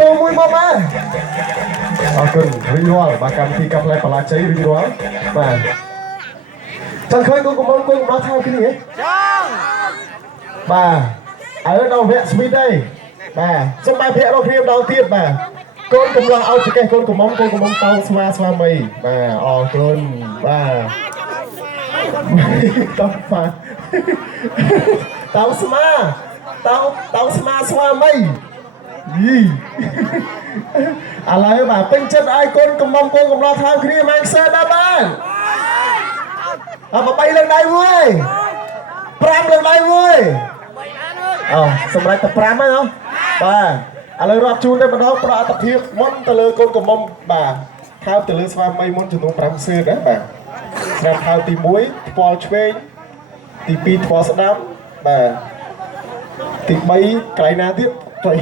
ពូមួយមកបាទអរគុណរីរាល់បាទកម្មវិធីកាប់ផ្លែបលាជ័យរីរាល់បាទចង់ឃើញកូនកំមុំកូនកំឡោះថៅគ្នាបាទឥឡូវដល់វគ្គស្វីតទេបាទសូមបាយភាករកគ្នាម្ដងទៀតបាទកូនកំឡោះឲ្យចង្កេះកូនកំមុំតោងស្វាមីបាទអរគុណបាទតោះបាទតោងស្មាតោងស្មាស្វាមីយីឥឡូវបាទពេញចិត្តឲ្យកូនកំមុំកូនកំឡោះថៅគ្នាម៉ែខ្សែដល់បានអើ3លើកដៃមួយ5លើកដៃមួយអូសម្រាប់តែ5ហ្នឹងហ៎បាទឥឡូវរាប់ជូនទៅម្ដងប្រអត្តភាពមុនទៅលើកូនកំមុំបាទថើបទៅលើស្វាមីមុនចំនួន5សឿតណាបាទស្រាប់ថើបទី1ថ្ពាល់ឆ្វេងទី2ថ្ពាល់ស្ដាំបាទទី3កន្លែងណាទៀតទៅ